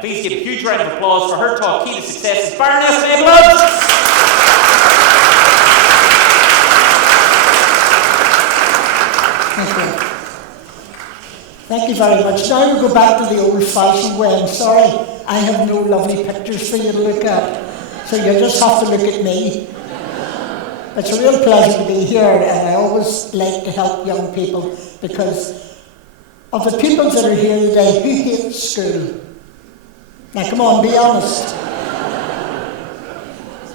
Please give a huge round of applause for her talk, Key to Success, is Baroness Blood. Thank you very much. Now we'll go back to the old-fashioned way. I'm sorry, I have no lovely pictures for you to look at, so you just have to look at me. It's a real pleasure to be here, and I always like to help young people because of the pupils that are here today who hate school. Now come on, be honest.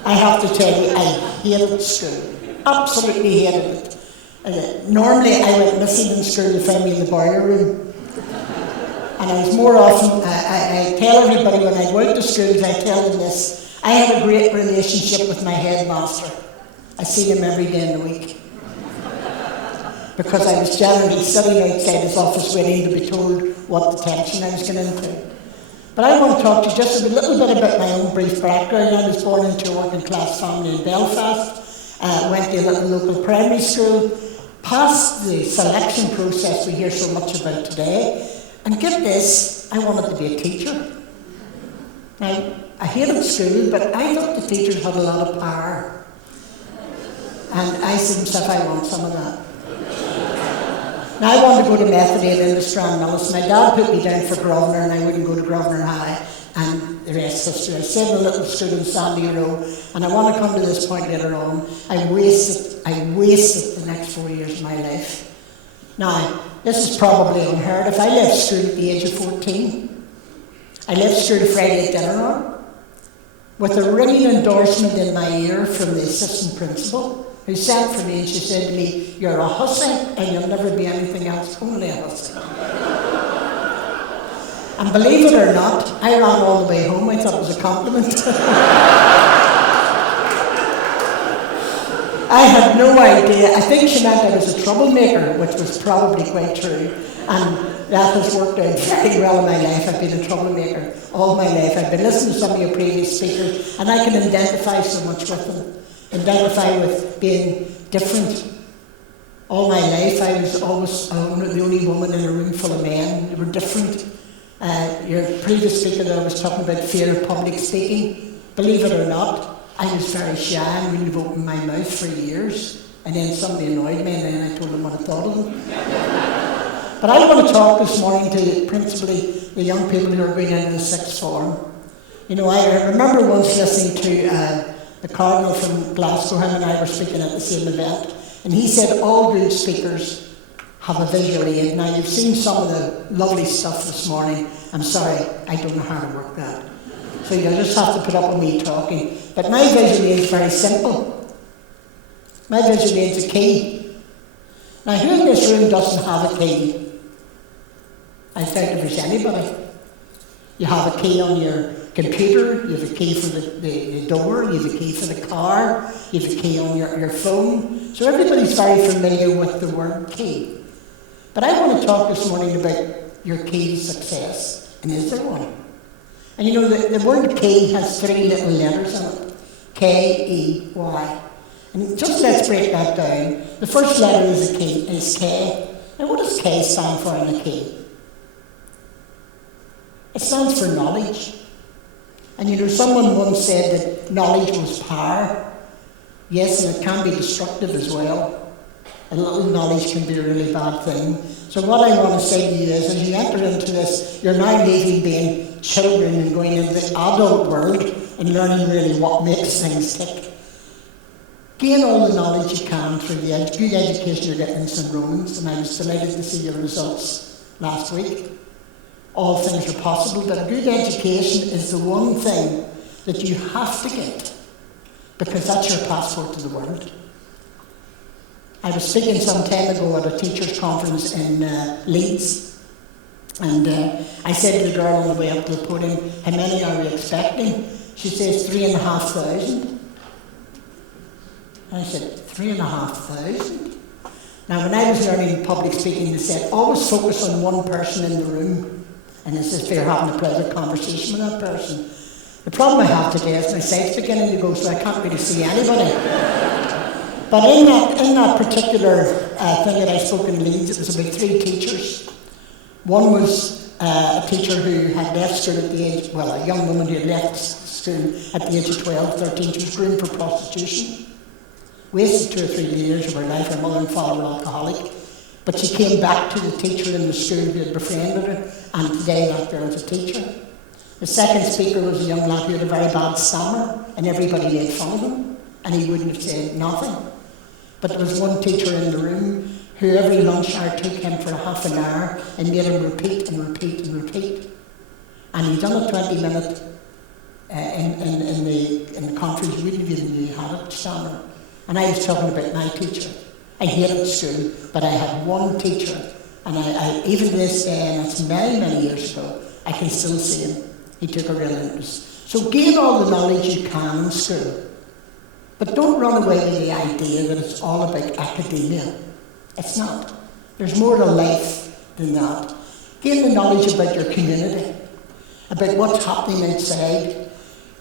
I have to tell you, I hated school. Absolutely hated it. Normally I went missing in school to find me in the boiler room. And I was more often, I tell everybody when I go out to schools, I tell them this, I had a great relationship with my headmaster. I see him every day in the week. Because I was generally sitting outside his office waiting to be told what detention I was going into. But I want to talk to you just a little bit about my own brief background. I was born into a working class family in Belfast, went to a little local primary school, passed the selection process we hear so much about today, and get this, I wanted to be a teacher. Now, I hated school, but I thought the teachers had a lot of power. And I said to myself, I want some of that. Now, I wanted to go to Methody and into Stranmillis. My dad put me down for Grosvenor, and I wouldn't go to Grosvenor High, and the rest is history. I stayed in a little school in Sandy Row, and I want to come to this point later on. I wasted the next 4 years of my life. Now, this is probably unheard of. I left school at the age of 14. I left school Friday at dinner hour, with a ringing endorsement in my ear from the assistant principal, who sat for me and she said to me, "You're a hussy and you'll never be anything else, only a hussy." And believe it or not, I ran all the way home. I thought it was a compliment. I had no idea. I think she meant I was a troublemaker, which was probably quite true. And that has worked out very well in my life. I've been a troublemaker all my life. I've been listening to some of your previous speakers, and I can identify so much with them. Identify with being different. All my life I was always the only woman in a room full of men. They were different. Your previous speaker there was talking about fear of public speaking. Believe it or not, I was very shy and wouldn't have opened my mouth for years. And then somebody annoyed me and then I told them what I thought of them. But I want to talk this morning to principally the young people who are going into the sixth form. You know, I remember once listening to the Cardinal from Glasgow. Him and I were speaking at the same event, and he said all good speakers have a visual aid. Now, you've seen some of the lovely stuff this morning. I'm sorry, I don't know how to work that. So you'll just have to put up with me talking. But my visual aid is very simple. My visual aid is a key. Now, who in this room doesn't have a key? I doubt if there's anybody. You have a key on your computer, you have a key for the door, you have a key for the car, you have a key on your phone. So everybody's very familiar with the word key. But I want to talk this morning about your key to success. And is there one? And you know, the word key has 3 little letters in it. K-E-Y. And just let's break that down. The first letter is a key, is K. Now what does K stand for in a key? It stands for knowledge. And you know, someone once said that knowledge was power. Yes, and it can be destructive as well. A little knowledge can be a really bad thing. So what I want to say to you is, as you enter into this, you're now leaving being children and going into the adult world and learning really what makes things tick. Gain all the knowledge you can through the good education you're getting in St Ronans, and I was delighted to see your results last week. All things are possible, but a good education is the one thing that you have to get, because that's your passport to the world. I was speaking some time ago at a teachers' conference in Leeds, and I said to the girl on the way up to the podium, "How many are we expecting?" She says, 3,500. And I said, 3,500? Now, when I was learning public speaking, they said, always focus on one person in the room. And it's as if you're having a private conversation with that person. The problem I have today is my sight's beginning to go, so I can't really see anybody. But in that particular thing that I spoke in Leeds, it was about 3 teachers. One was a teacher who had left school at the age, well, a young woman who had left school at the age of 12, 13. She was groomed for prostitution. Wasted 2 or 3 years of her life. Her mother and father were alcoholic. But she came back to the teacher in the school who had befriended her, and today that girl's a teacher. The second speaker was a young lad who had a very bad stammer, and everybody made fun of him, and he wouldn't have said nothing. But there was one teacher in the room who every lunch hour took him for a half an hour and made him repeat and repeat and repeat. And he'd done a 20-minute in the conference. He wouldn't have even knew he had a stammer. And I was talking about my teacher. I hated school, but I had one teacher, and I even this day, and it's many, many years ago, I can still see him. He took a real interest. So gain all the knowledge you can in school, but don't run away with the idea that it's all about academia. It's not. There's more to life than that. Gain the knowledge about your community, about what's happening outside.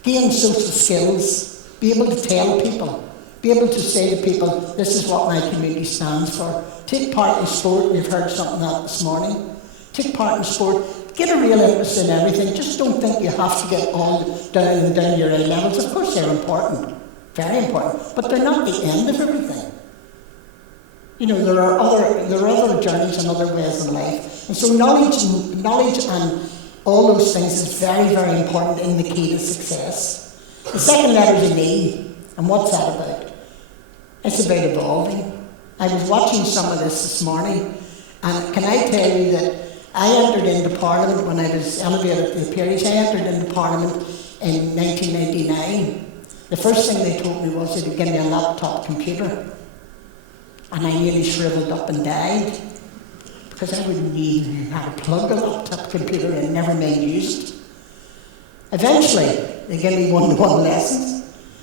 Gain social skills. Be able to tell people. Be able to say to people, this is what my community stands for. Take part in sport. We've heard something of that this morning. Take part in sport. Get a real interest in everything. Just don't think you have to get all down your A levels. Of course they're important. Very important. But they're not the end of everything. You know, there are other journeys and other ways in life. And so knowledge and all those things is very, very important in the key to success. The second letter is an E. And what's that about? It's about evolving. I was watching some of this morning, and can I tell you that I entered into Parliament when I was elevated to the peerage. I entered into Parliament in 1999. The first thing they told me was they'd give me a laptop computer. And I nearly shriveled up and died, because I wouldn't even have to plug a laptop computer and never mind used. Eventually, they gave me one-to-one lessons.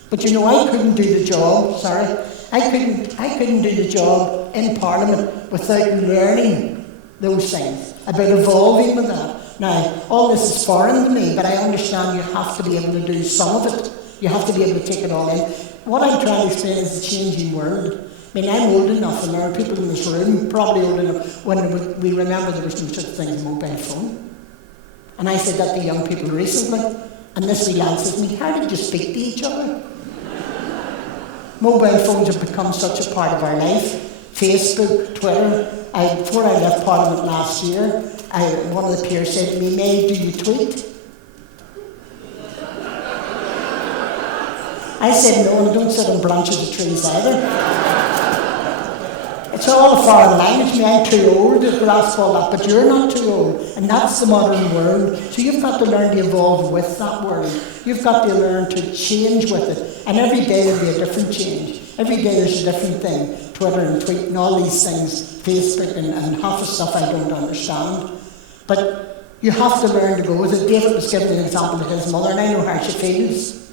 But you know, I couldn't do the job, I couldn't do the job in Parliament without learning those things, about evolving with that. Now, all this is foreign to me, but I understand you have to be able to do some of it. You have to be able to take it all in. What I'm trying to explain is the changing world. I mean, I'm old enough, and there are people in this room probably old enough when we remember there was no such thing as a mobile phone. And I said that to young people recently, and this wee lad said to me, how did you speak to each other? Mobile phones have become such a part of our life. Facebook, Twitter. Before I left Parliament last year, one of the peers said to me, May, do you tweet? I said, no, and don't sit on branches of trees either. It's all a foreign language. I'm too old to grasp all that, but you're not too old. And that's the modern world. So you've got to learn to evolve with that world. You've got to learn to change with it. And every day there'll be a different change. Every day there's a different thing. Twitter and tweet and all these things, Facebook and half the stuff I don't understand. But you have to learn to go with it. David was giving an example of his mother, and I know how she feels.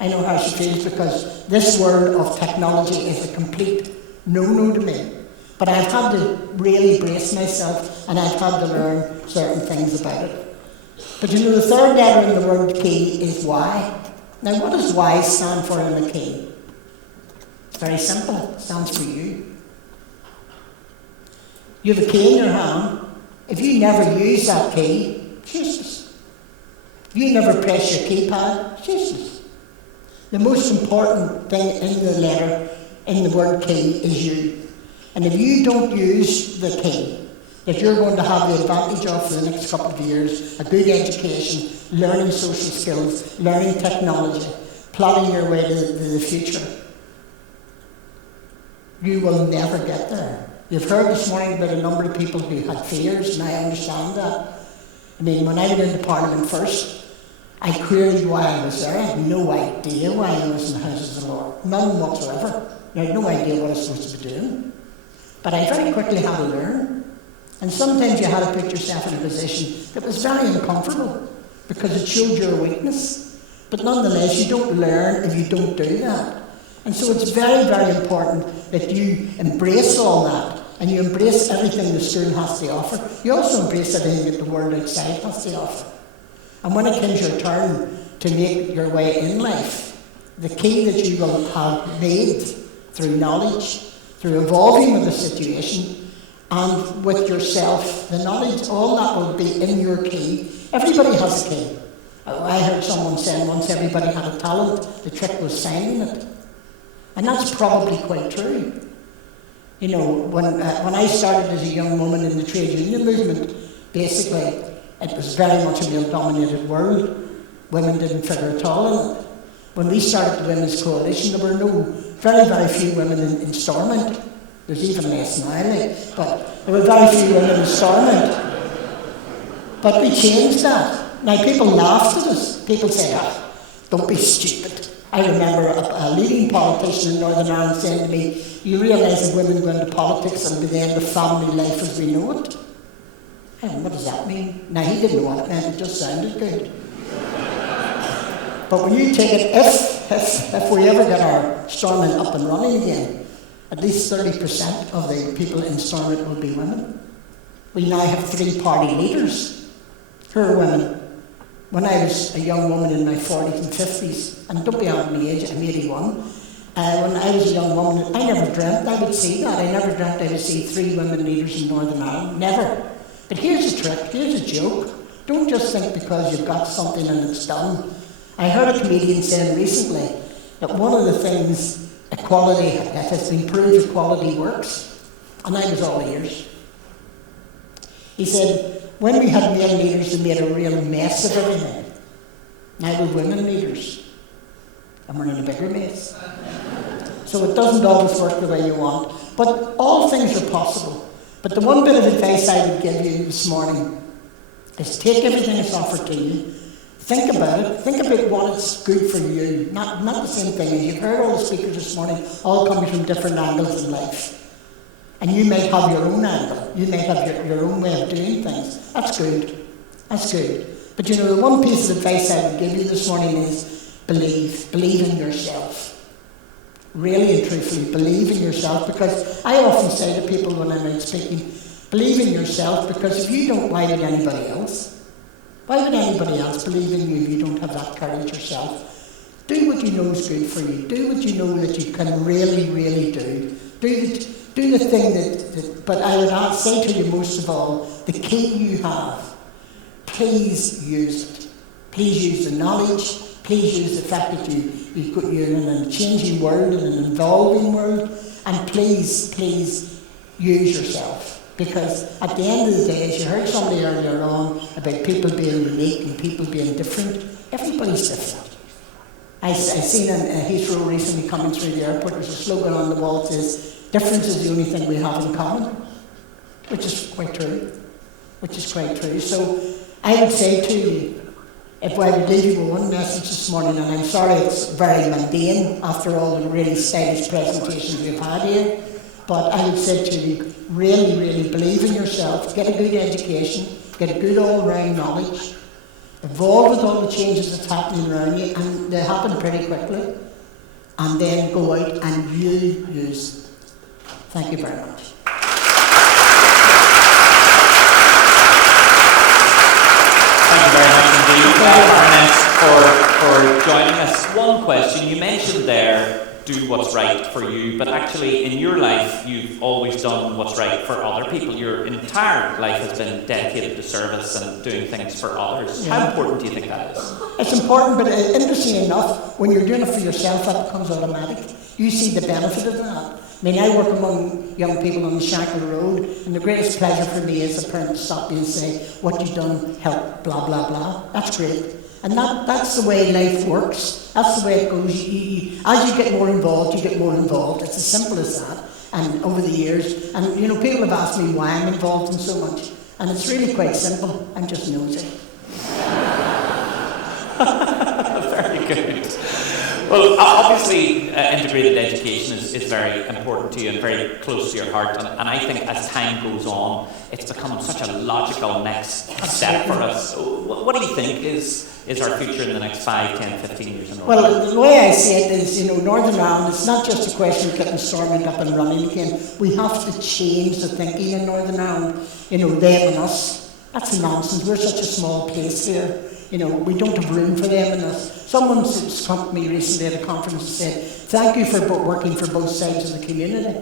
I know how she feels, because this world of technology is a complete no to me. But I've had to really brace myself, and I've had to learn certain things about it. But you know, the third letter in the word key is Y. Now, what does Y stand for in the key? It's very simple. It stands for you. You have a key in your hand. If you never use that key, it's useless. If you never press your keypad, it's useless. The most important thing in the letter, in the word key, is you. And if you don't use the key that you're going to have the advantage of for the next couple of years, a good education, learning social skills, learning technology, plotting your way to the future, you will never get there. You've heard this morning about a number of people who had fears, and I understand that. I mean, when I went into Parliament first, I queried why I was there. I had no idea why I was in the Houses of the Lord. None whatsoever. I had no idea what I was supposed to be doing. But I very quickly had to learn. And sometimes you had to put yourself in a position that was very uncomfortable, because it showed your weakness. But nonetheless, you don't learn if you don't do that. And so it's very, very important that you embrace all that, and you embrace everything the school has to offer. You also embrace everything that the world outside has to offer. And when it comes your turn to make your way in life, the key that you will have made through knowledge, through evolving with the situation, and with yourself, the knowledge, all that will be in your key. Everybody has a key. I heard someone saying once everybody had a talent, the trick was finding it. And that's probably quite true. You know, when I started as a young woman in the trade union movement, basically, it was very much a male-dominated world. Women didn't figure at all in it. When we started the Women's Coalition, there were very few women in Stormont. There's even less now, but there were very few women in Stormont. But we changed that. Now, people laughed at us. People said, don't be stupid. I remember a leading politician in Northern Ireland saying to me, you realise that women go into politics and be the end of family life as we know it? I don't know, what does that mean? Now, he didn't know what it meant, it just sounded good. But when you take it, if we ever get our Stormont up and running again, at least 30% of the people in Stormont will be women. We now have 3 party leaders who are women. When I was a young woman in my 40s and 50s, and don't be out of my age, I'm 81, when I was a young woman, I never dreamt I would see that. I never dreamt I would see 3 women leaders in Northern Ireland. Never. But here's a trick, here's a joke. Don't just think because you've got something and it's done. I heard a comedian saying recently that one of the things equality, that has been proved equality works, and I was all ears. He said, when we had male leaders, they made a real mess of everything. Now we're women leaders, and we're in a bigger mess. So it doesn't always work the way you want, but all things are possible. But the one bit of advice I would give you this morning is take everything that's offered to you, think about it, think about what is good for you, not the same thing. You've heard all the speakers this morning, all coming from different angles in life. And you may have your own angle, you may have your own way of doing things. That's good, that's good. But you know, the one piece of advice I would give you this morning is believe in yourself. Really and truthfully, believe in yourself, because I often say to people when I'm out speaking, believe in yourself, because if you don't, why would anybody else? Why would anybody else believe in you if you don't have that courage yourself? Do what you know is good for you. Do what you know that you can really, really do. Do the thing but I would say to you most of all, the key you have, please use it. Please use the knowledge, please use the fact that you're in a changing world, in an evolving world, and please use yourself. Because at the end of the day, as you heard somebody earlier on about people being unique and people being different, everybody's different. I seen in Heathrow recently coming through the airport, there's a slogan on the wall that says, difference is the only thing we have in common, which is quite true. So I would say to you, if I would leave you with one message this morning, and I'm sorry it's very mundane after all the really stylish presentations we've had here, but I would say to you, really, really believe in yourself, get a good education, get a good all-round knowledge, evolve with all the changes that's happening around you, and they happen pretty quickly, and then go out and you use it. Thank you very much. Thank you very much indeed, Baroness, for joining us. One question, you mentioned there, do what's right for you, but actually in your life you've always done what's right for other people. Your entire life has been dedicated to service and doing things for others. Yeah. How important do you think that is? It's important, but interestingly enough, when you're doing it for yourself, that becomes automatic. You see the benefit of that. I mean, I work among young people on the Shankill Road, and the greatest pleasure for me is a parent to stop me and say, what you've done helped, blah, blah, blah. That's great. And that's the way life works. That's the way it goes. As you get more involved, you get more involved. It's as simple as that. And over the years, and you know, people have asked me why I'm involved in so much. And it's really quite simple. I'm just nosy. Very good. Well, obviously, integrated education is very important to you and very close to your heart. And I think as time goes on, it's become such a logical next step for us. What do you think is our future in the next 5, 10, 15 years? Well, the way I see it is, you know, Northern Ireland, it's not just a question of getting Stormont up and running again. We have to change the thinking in Northern Ireland. You know, them and us. That's nonsense. We're such a small place here. You know, we don't have room for them and us. Someone come to me recently at a conference and said, thank you for working for both sides of the community.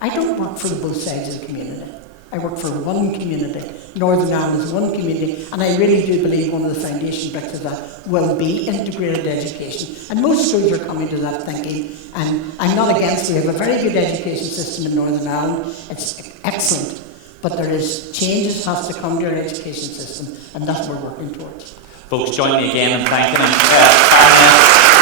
I don't work for both sides of the community. I work for one community. Northern Ireland is one community, and I really do believe one of the foundation bricks of that will be integrated education. And most schools are coming to that thinking, and I'm not against. We have a very good education system in Northern Ireland. It's excellent, but there is changes has to come to our education system, and that's what we're working towards. Folks, join me again in thanking Baroness